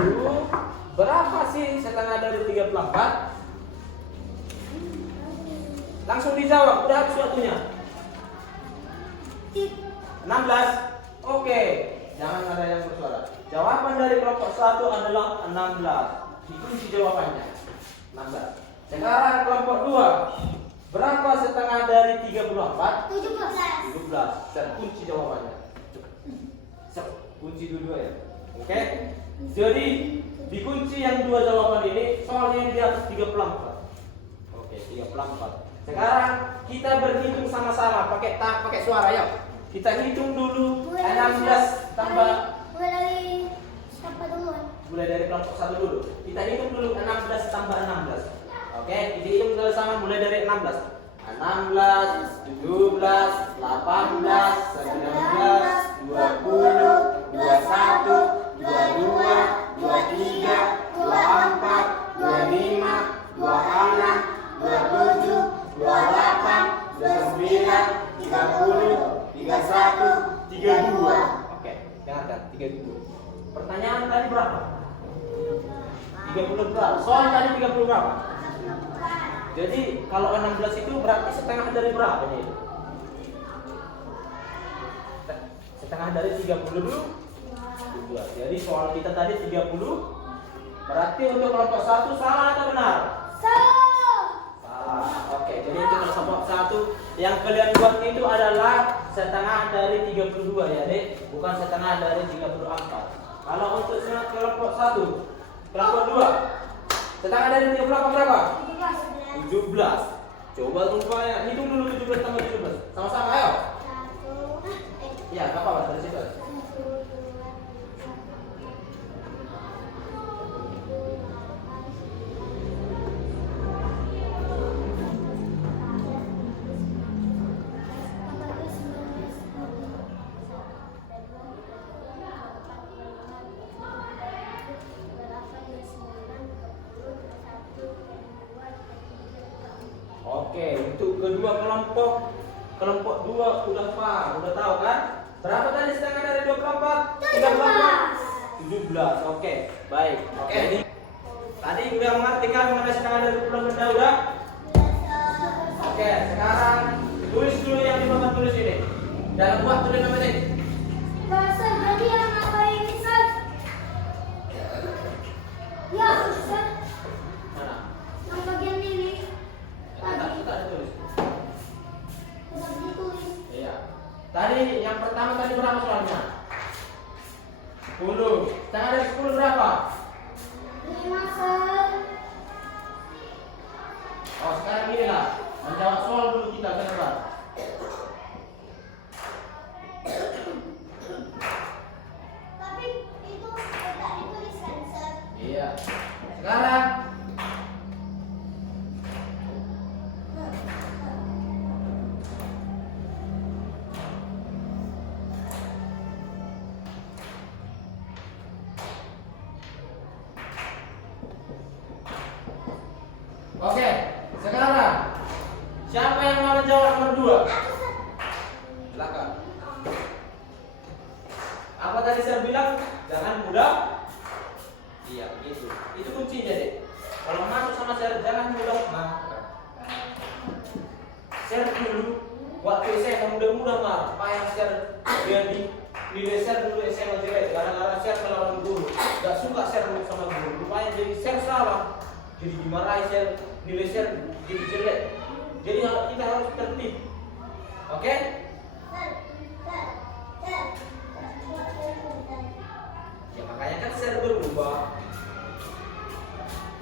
berapa sih setengah dari 34? Langsung dijawab, udah habis waktunya. 16. Oke, jangan ada yang bersuara. Jawaban dari kelompok 1 adalah 16. Dikunci jawabannya. 16. Sekarang kelompok 2. Berapa setengah dari 34? 17. Terkunci jawabannya. Kunci dua ya. Oke. Jadi dikunci yang dua jawaban ini, soalnya yang di atas 34. Oke, 34. Sekarang kita berhitung sama-sama pakai suara ya. Kita hitung dulu 16 tambah mulai dari kelompok 1 dulu. Kita hitung dulu 16 tambah 16. Oke, kita hitung dulu sama mulai dari 16. 16, 17, 18, 19, 20, 21, 22, 23, 24, 25, 26, 27, 28, 29, 30, 31, 32. Oke, dengarkan 32. Pertanyaan tadi berapa? 30 berapa? Soal tadi 30 berapa? Jadi kalau 16 itu berarti setengah dari berapa nih? Setengah dari 30 dulu. Jadi soal kita tadi 30. Berarti untuk kelompok 1 salah atau benar? Salah. Oke, jadi untuk kelompok 1 yang kalian buat itu adalah setengah dari 32 ya, Dek. Bukan setengah dari 34. Kalau untuk kelompok 1, kelompok 2, setengah dari 34 berapa? 17. Coba rupanya hitung dulu 17 tambah 17. Sama-sama ayo. Iya, enggak apa-apa dari situ. kedua kelompok. Kelompok 2 udah paham, udah tahu kan? Berapa tadi setengah dari 24? 17. Oke, baik. Oke, ini tadi udah mengerti kan mengenai setengah dari 20 benda udah? Oke, sekarang tulis dulu yang di papan tulis ini. Dalam waktu 5 menit. Bahasa jadi yang apa ini, San? Ya, San. Mana? Yang bagian ini. Tak ditulis. Tidak ditulis. Iya. Tadi yang pertama tadi berapa soalnya? 10. Setengah dari 10 berapa? 5, San. Oh, sekarang gini lah. Menjawab soal dulu kita ke depan. Tapi itu tidak dituliskan, San. Iya. Sekarang oke, sekarang siapa yang mau menjawab nomor 2? Silakan. Apa tadi saya bilang? Jangan mudah. Iya, gitu. Itu kuncinya deh. Kalau masuk sama share, jangan mudah marah. Share dulu. Waktu saya mudah-mudah marah. Pak yang share dia nilai share dulu SMA jelek. Gara-gara share melawan guru. Gak suka share sama guru. Rupanya jadi share salah. Jadi dimarahi share, nilai share jadi jelek. Jadi kita harus tertib. Oke? Ya makanya kan share berubah.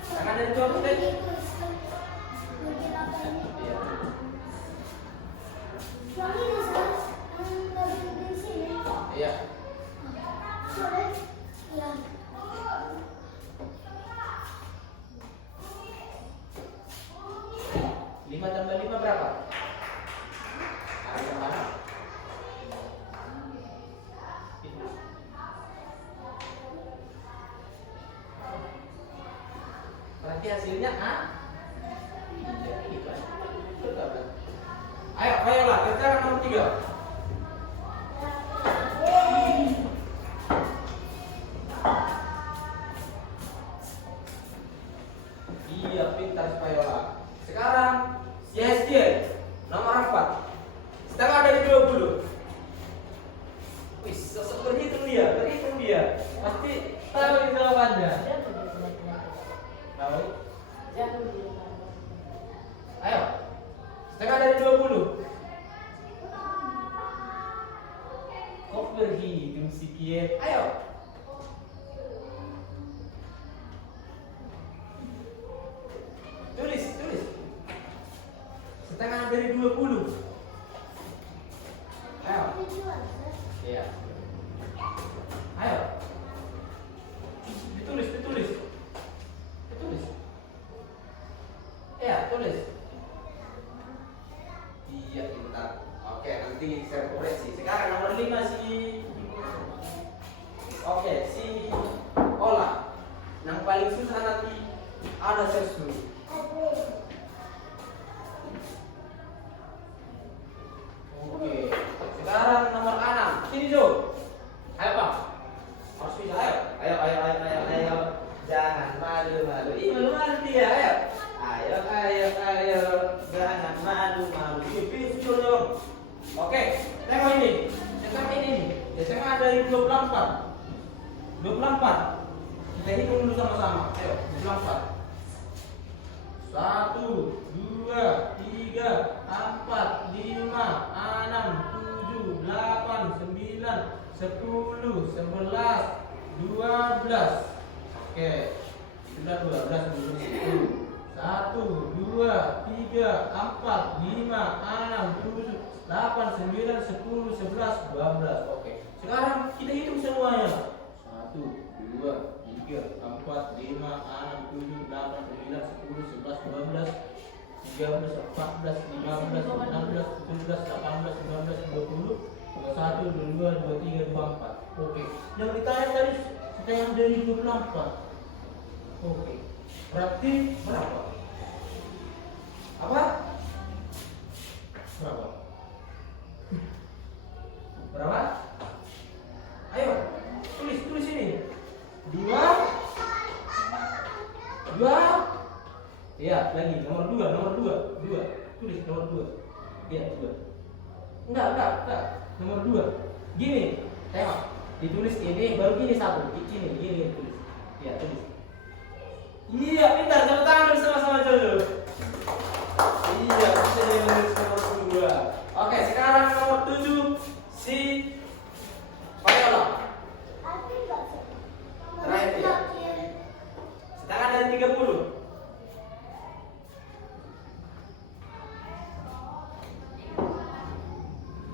Jangan dari 2 menit. Iya. Iya. 5 tambah 5 berapa? Ada yang mana? Itu. Berarti hasilnya A? Iya, gitu kan. Betul kan? Ayo, ayolah, kerjakan nomor 3. Iya, pintar Spayola. Sekarang si Hestia nomor 4. Setengah dari 20. Wih, sosok berhitung dia. Pasti tahu jawabannya. Tahu? Ayo. Setengah dari 20. Kok berhitung si Kier? Ayo. Tulis. Setengah dari 20. Ayo. Iya. Ayo. Ditulis. Ya, tulis. Iya, pintar. Oke, nanti saya koreksi. Sekarang nomor 5 si. Oke, si Ola. Yang paling susah nanti ada sesu. Oke, sekarang nomor 6. Sini Jo. Ayo Pak. Harus bisa. Ayo. Jangan malu-malu. Ih, malu-malu dia. Ayo. Jangan malu-malu. Pilih dong. Oke, tengok ini. Tengok ini. Setengah dari 24. 24. Kita hitung dulu sama-sama. Ayo, 24. 1, 2, 3, 4, 5, 6, 7, 8, 9, 10, 11, 12. Oke, sudah 12 dulu. 1, 2, 3, 4, 5, 6, 7, 8, 9, 10, 11, 12. Oke, sekarang kita hitung semuanya. 1, 2, 3, 4, 5, 6, 7, 8, 9, 10, 11, 12, 13, 14, 15, 16, 17, 18, 19, 20, 21, 22, 23, 24. Oke, yang ditanya tadi setengah dari 24. Oke, berarti berapa? Apa? Berapa? Berapa? Ayo, tulis ini. 2. Iya, lagi nomor 2. Tulis nomor 2. Iya, 2. Enggak. Nomor 2. Gini, tengok. Ditulis ini, baru gini 1. Gini tulis. Iya, tulis. Iya, pintar, tepuk tangan sama-sama dulu. Iya, bisa nulis nomor 2. Oke, sekarang nomor 7 si Viola. Terakhir ya. Setengah dari 30.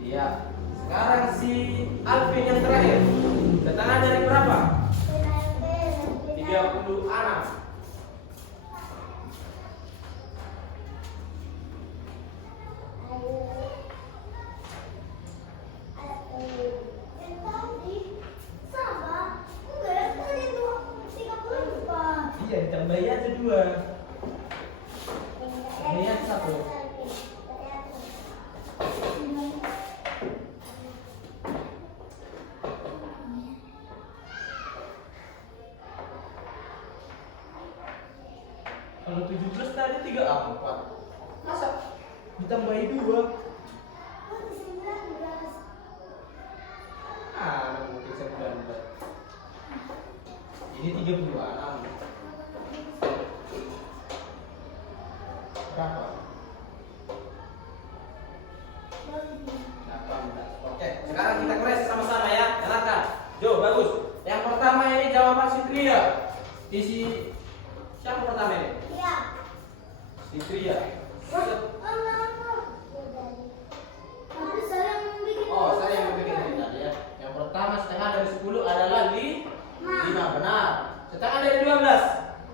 Iya. Sekarang si Alvin yang terakhir. Setengah dari berapa? 36. Iya, ditambahin aja 2. Tambahin aja 1. Kalau 17 tadi 34. Masa ditambahin 2? Mungkin 19. Ini 36. Berapa? 18. Oke, sekarang kita kores sama-sama ya. Dengarkan. Jo, bagus. Yang pertama ini jawaban Fitria. Isi siapa pertama ini? Fitria. Oh, saya yang bikin ini tadi ya. Yang pertama setengah dari 10 adalah 5. Benar. Setengah dari 12.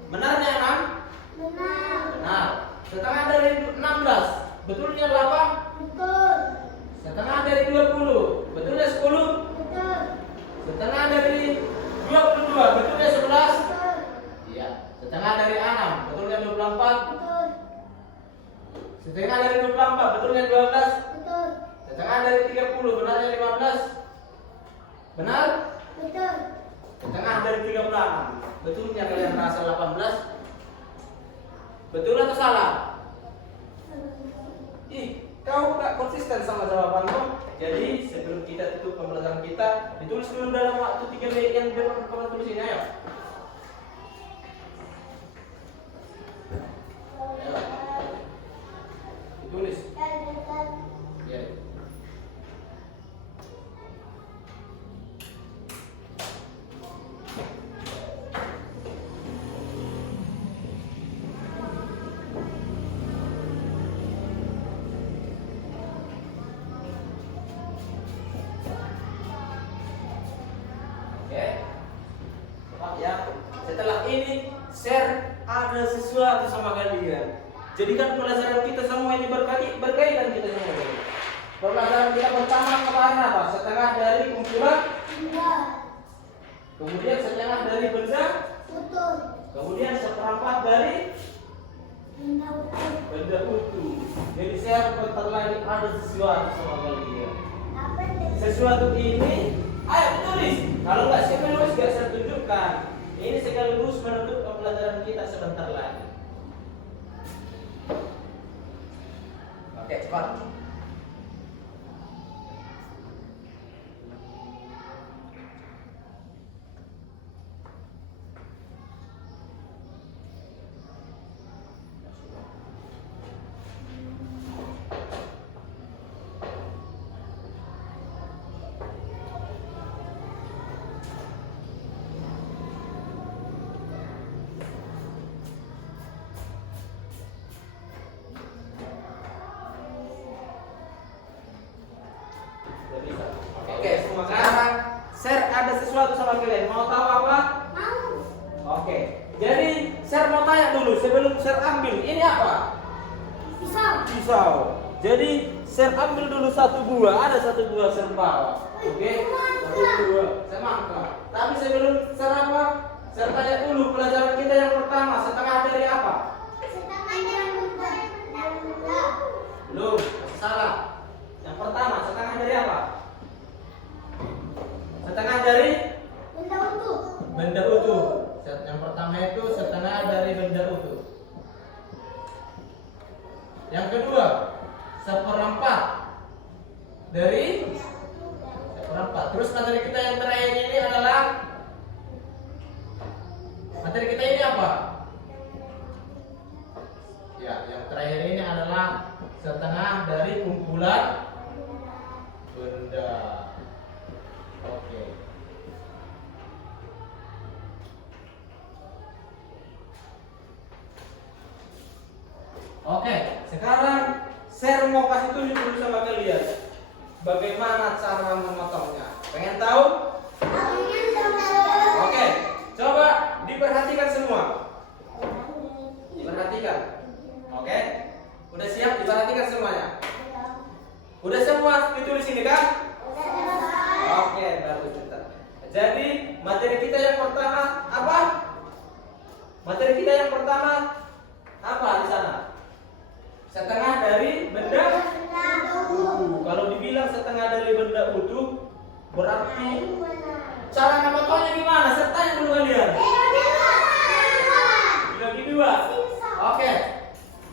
Benarnya 6? Benar. Setengah dari 16. Betulnya 8? Betul. Setengah dari 20. Betulnya 10? Betul. Setengah dari 22. Betulnya 11? Betul. Iya. Setengah dari 6. Betulnya 24? Betul. Setengah dari 24. Betulnya 12? Betul. Setengah dari 30. Benarnya 15? Benar? Betul. Setengah dari 36. Betulnya kalian merasa 18? Betul atau salah? Kau gak konsisten sama jawabanmu. Jadi sebelum kita tutup pembelajaran kita, ditulis dulu dalam waktu 3 menit yang kamu tulis ini. Ayo. Ditulis. Ya. Oke. Cepat ya. Setelah ini share ada sesuatu sama kalian. Jadikan pelajaran kita semua ini berkaitan kita semua. Pelajaran kita pertama kemarin apa? Setengah dari kumpulan. Kemudian setengah dari benda. Betul. Kemudian seperempat dari benda utuh. Jadi saya bentar lagi ada sesuatu sama kalian. Sesuatu ini, ayo tulis. Kalau nggak siapa nulis nggak saya tunjukkan. Ini sekaligus menutup pembelajaran kita sebentar lagi. Oke, cepat. Oke, semua sekarang share ada sesuatu sama kalian. Mau tahu apa? Mau. Oke. Jadi share mau tanya dulu sebelum share ambil. Ini apa? Pisau. Jadi share ambil dulu 1 buah. Ada 1 buah share bawa. Oke. 1 buah. Semangka. Tapi sebelum share apa? Share tanya dulu pelajaran kita yang pertama. Setengah dari apa? Setengah dari Belum. Salah. Yang pertama, setengah dari apa? Setengah dari Benda utuh. benda utuh. Yang pertama itu setengah dari benda utuh. Yang kedua, seperempat dari seperempat. Terus materi kita yang terakhir ini adalah materi kita ini apa? Ya, yang terakhir ini adalah setengah dari kumpulan benda. Oke. Oke, sekarang saya mau kasih tunjuk dulu sama kalian bagaimana cara memotongnya. Pengen tahu? Oke, coba diperhatikan semua. Diperhatikan. Oke, udah siap? Diperhatikan semuanya. Udah semua ditulis ini kan? Oke, bagus Ustaz. Jadi materi kita yang pertama apa? Materi kita yang pertama apa di sana? Setengah dari benda utuh. Kalau dibilang setengah dari benda utuh, berarti cara memotongnya gimana? Sertain dulu kalian. Dibagi dua. Oke.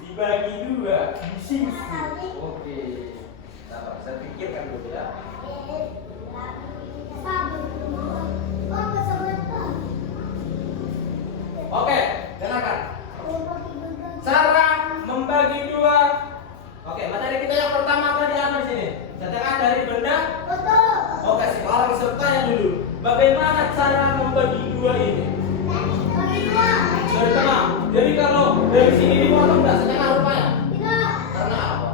Dibagi dua. Oke. Sabar, saya pikirkan dulu ya. Oke, dengarkan. Cara membagi dua. Oke, materi kita yang pertama apa diambil sini? Setengah dari benda. Oke, sekarang sertanya dulu. Bagaimana cara membagi dua ini? Dari tengah. Jadi kalau dari sini dipotong nggak setengah rupanya? Karena apa?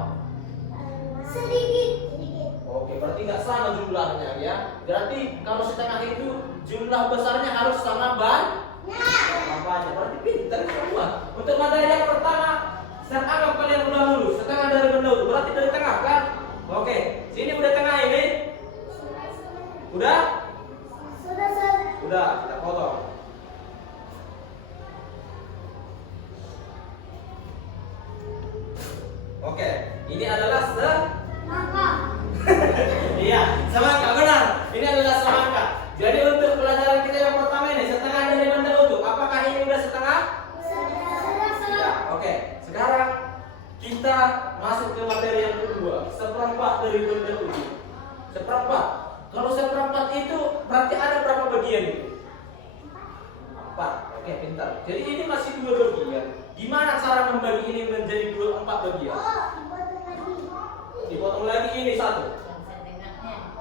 Oke, berarti nggak sama jumlahnya ya. Berarti kalau setengah itu jumlah besarnya harus sama banyak. Berarti pintar semua. Untuk materi yang pertama, saya anggap kalian udah lulus. Setengah dari benda itu berarti dari tengah kan? Oke, sini udah tengah ini. Udah? Udah, kita potong. Oke, ini adalah iya, semangka benar. Ini adalah semangka. Jadi untuk pelajaran kita yang pertama ini setengah dari benda utuh. Apakah ini udah setengah? Ya, oke. Sekarang kita masuk ke materi yang kedua. Seperempat dari benda utuh. Seperempat. Kalau seperempat itu berarti ada berapa bagian itu? 4. Oke, pintar. Jadi ini masih 2 bagian. Gimana cara membagi ini menjadi 4 bagian? Dipotong lagi ini 1.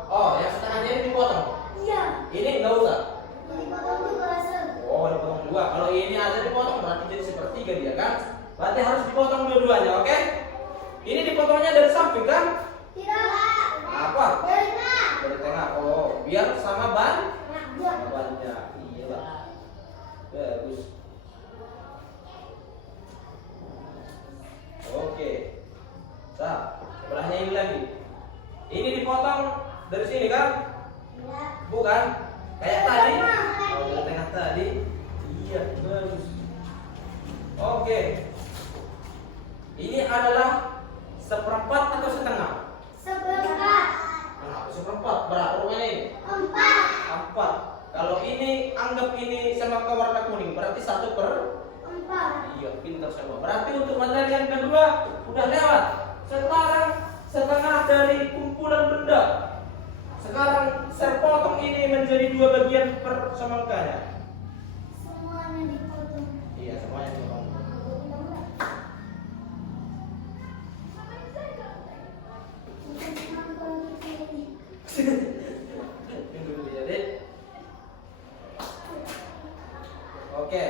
Oh, yang setengahnya ini dipotong. Ini enggak usah. Oh, dipotong 2. Kalau ini ada dipotong berarti jadi sepertiga dia kan? Berarti harus dipotong dua-duanya, oke? Ini dipotongnya dari samping kan? Apa? Dari tengah. Oh, biar sama banyak. Iya, Pak. Bagus. Oke. Sebelahnya ini lagi. Ini dipotong dari sini kan? Bukan? Kayak tadi? Oh, dari tengah tadi. Iya, bagus. Oke. Ini adalah seperempat atau setengah? Kenapa seperempat? Berapa rumahnya ini? 4. Kalau ini anggap ini sama warna kuning, berarti 1/4. Iya, pintar semua. Berarti untuk materi yang kedua udah lewat. Sekarang setengah dari kumpulan benda. Sekarang saya potong ini menjadi 2 bagian per semangkanya. Iya, semuanya dipotong. Oke.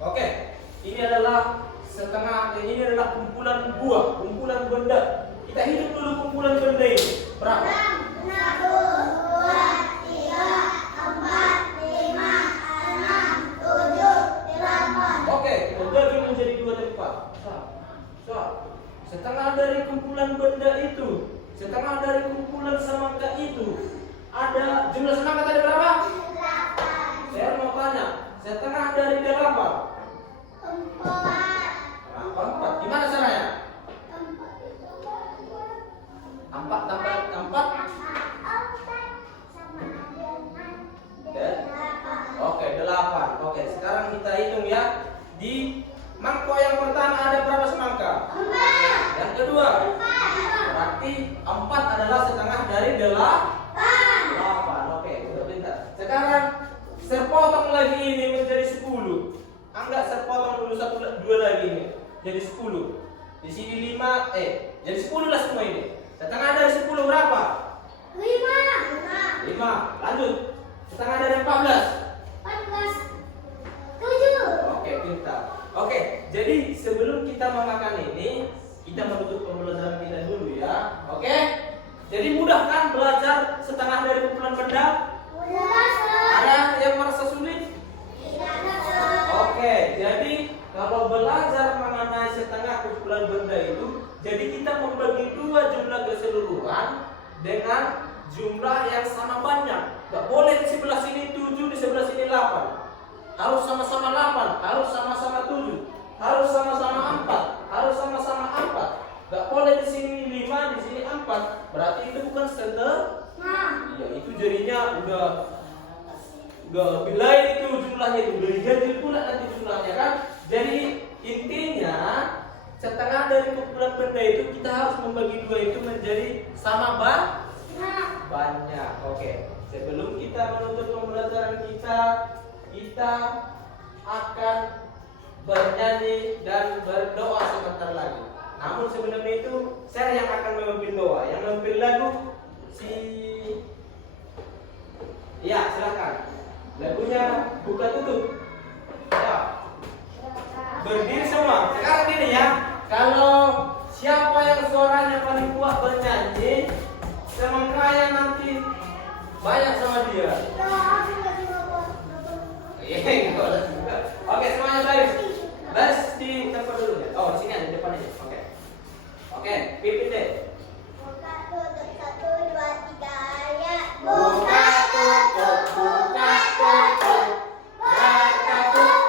Oke, ini adalah setengah. Ini adalah kumpulan buah, kumpulan benda. Kita hitung dulu kumpulan benda ini. Berapa? 1, 2, 3, 4, 5, 6, 7, 8. Oke, kita bagi menjadi 2 tempat. Setengah dari kumpulan benda itu, setengah dari kumpulan semangka itu, ada jumlah semangka tadi berapa? 8. Saya mau tanya, setengah dari 8. 4. Kenapa 4? Gimana caranya? 4 tambah 4. Oke, 8. Oke, sekarang kita hitung ya. Di mangkok yang pertama ada berapa semangka? 4. Yang kedua? Berarti 4 adalah setengah dari 8. Oke, udah pintar. Sekarang saya potong lagi ini menjadi 10. Enggak, saya potong dulu 1 2 lagi ini. Jadi 10. Di sini 5, jadi 10 lah semua ini. Setengah dari 10 berapa? 5. Lanjut. Setengah dari 14. 7. Oke, pintar. Oke, jadi sebelum kita memakan ini, kita menutup pembelajaran kita dulu ya. Oke? Jadi mudah kan belajar setengah dari kumpulan benda? Ada yang merasa sulit? Oke, jadi kalau belajar mengenai setengah kumpulan benda itu, jadi kita membagi 2 jumlah keseluruhan dengan jumlah yang sama banyak. Gak boleh di sebelah sini 7, di sebelah sini 8. Harus sama-sama 8, harus sama-sama 7, harus sama-sama 4, harus sama-sama 4. Gak boleh di sini 5, di sini 4. Berarti itu bukan setengah. Iya, itu jadinya udah lebih lain itu jumlahnya, itu udah diganti pula nanti jumlahnya kan. Jadi intinya setengah dari kumpulan benda itu kita harus membagi 2 itu menjadi sama banyak. Oke, sebelum kita menutup pembelajaran kita akan bernyanyi dan berdoa sebentar lagi. Namun sebelum itu saya yang akan memimpin doa. Yang memimpin lagu ya, silakan. Lagunya buka tutup. Ya. Berdiri semua. Sekarang gini ya. Kalau siapa yang suaranya paling kuat bernyanyi, semangkanya nanti banyak sama dia. Oke, semuanya baris. Baris di tempat dulu ya. Oh, di sini aja, depan aja. Oke, pimpin deh. Buka tutup 1 2 3 ya. Buka tutup, buka tutup. Buka tutup.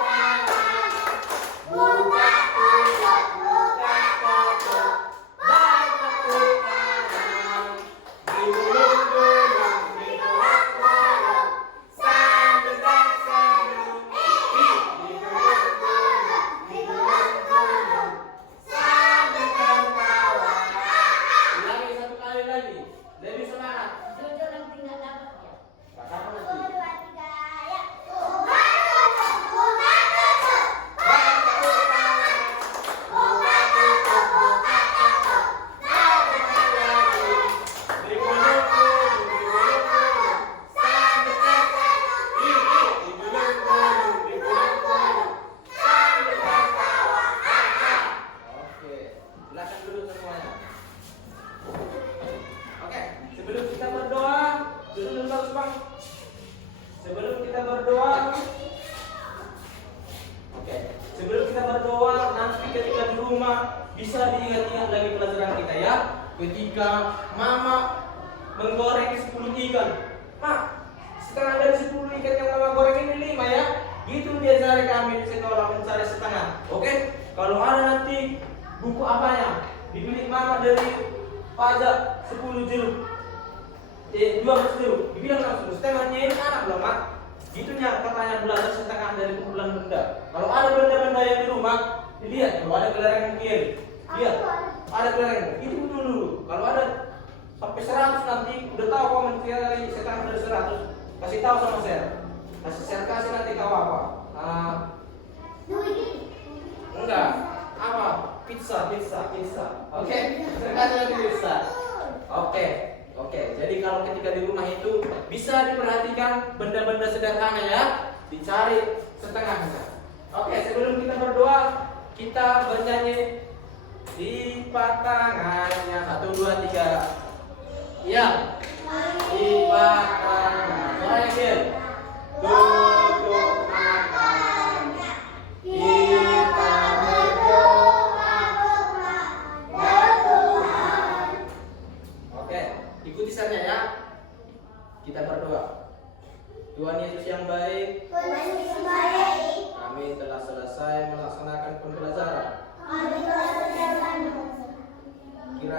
Buka tutup, buka tutup. Buka tutup. Digulung-gulung, digulung-gulung. Sambil tersenyum. Digulung-gulung, sambil tertawa. Ulangi 1 kali lagi. Lebih semangat. Kapan nanti? 1 2 3 ya. Buka tutup, buka tutup. Buka tutup, buka tutup. Oke, silakan duduk semuanya. Oke, sebelum kita berdoa, duduk dulu Bang. Sebelum kita berdoa, sebelum kita berdoa, nanti ketika di rumah bisa diingat-ingat lagi pelajaran kita ya. Ketika Mama menggoreng 10 ikan, Mak, setengah dari 10 ikan yang Mama goreng ini 5 ya. Gitu diajari kami di sekolah mencari setengah. Oke? Kalau ada nanti buku apanya dibeli Mama dari pajak 10 jeruk, 12 jeruk, dibilang langsung setengahnya ini anak loh Mak. Gitunya katanya belajar setengah dari kumpulan benda. Kalau ada benda-benda yang di rumah, dilihat. Kalau ada kelereng mungkin, lihat. Ada kelereng, itu dulu. Kalau ada sampai 100 nanti udah tahu kau mencari setengah dari 100. Kasih tahu sama saya. Kasih nanti tahu apa? Enggak. Apa? Pizza. Oke. Kasih nanti pizza. Oke. Jadi kalau ketika di rumah itu bisa diperhatikan benda-benda sederhana ya, dicari setengahnya. Oke, sebelum kita berdoa, kita bernyanyi lipat tangannya 1 2 3. Ya. Lipat tangan. Suaranya kecil. Tutup matanya. Kita berdoa kepada Tuhan. Oke, ikuti saja ya. Kita berdoa. Tuhan Yesus yang baik,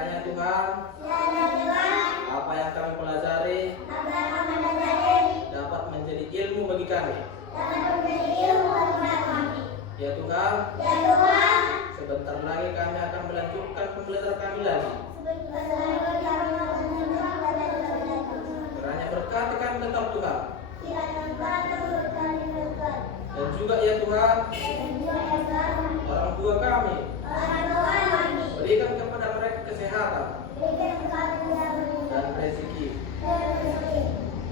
Kiranya Tuhan, Kiranya Tuhan, apa yang kami pelajari apa yang kami pelajari dapat menjadi ilmu bagi kami. dapat menjadi ilmu bagi kami. Ya Tuhan, Ya Tuhan, sebentar lagi kami akan melanjutkan pembelajaran kami lagi. Kiranya berkati kami tetap Tuhan. Dan juga ya Tuhan, orang tua kami, berikan kepada mereka kesehatan dan rezeki.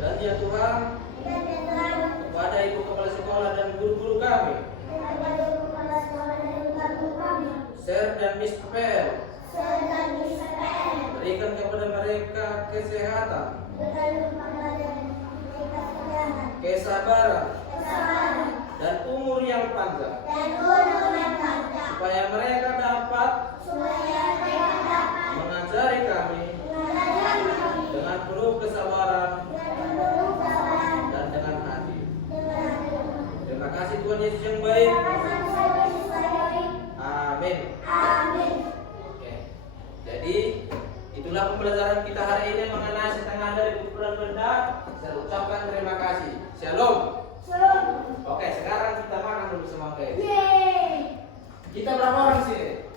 Dan ya Tuhan, kepada ibu kepala sekolah dan guru-guru kami, Sir dan Miss Pel, berikan kepada mereka kesehatan, kesabaran, dan umur yang panjang, supaya mereka dapat mengajari kami dengan penuh kesabaran dan dengan hati. Terima kasih Tuhan Yesus yang baik. Amin. Oke. Jadi itulah pembelajaran kita hari ini mengenai setengah dari buku Peran Benda. Saya ucapkan terima kasih. Shalom. Oke, sekarang kita makan dulu sama Kita berapa orang sih?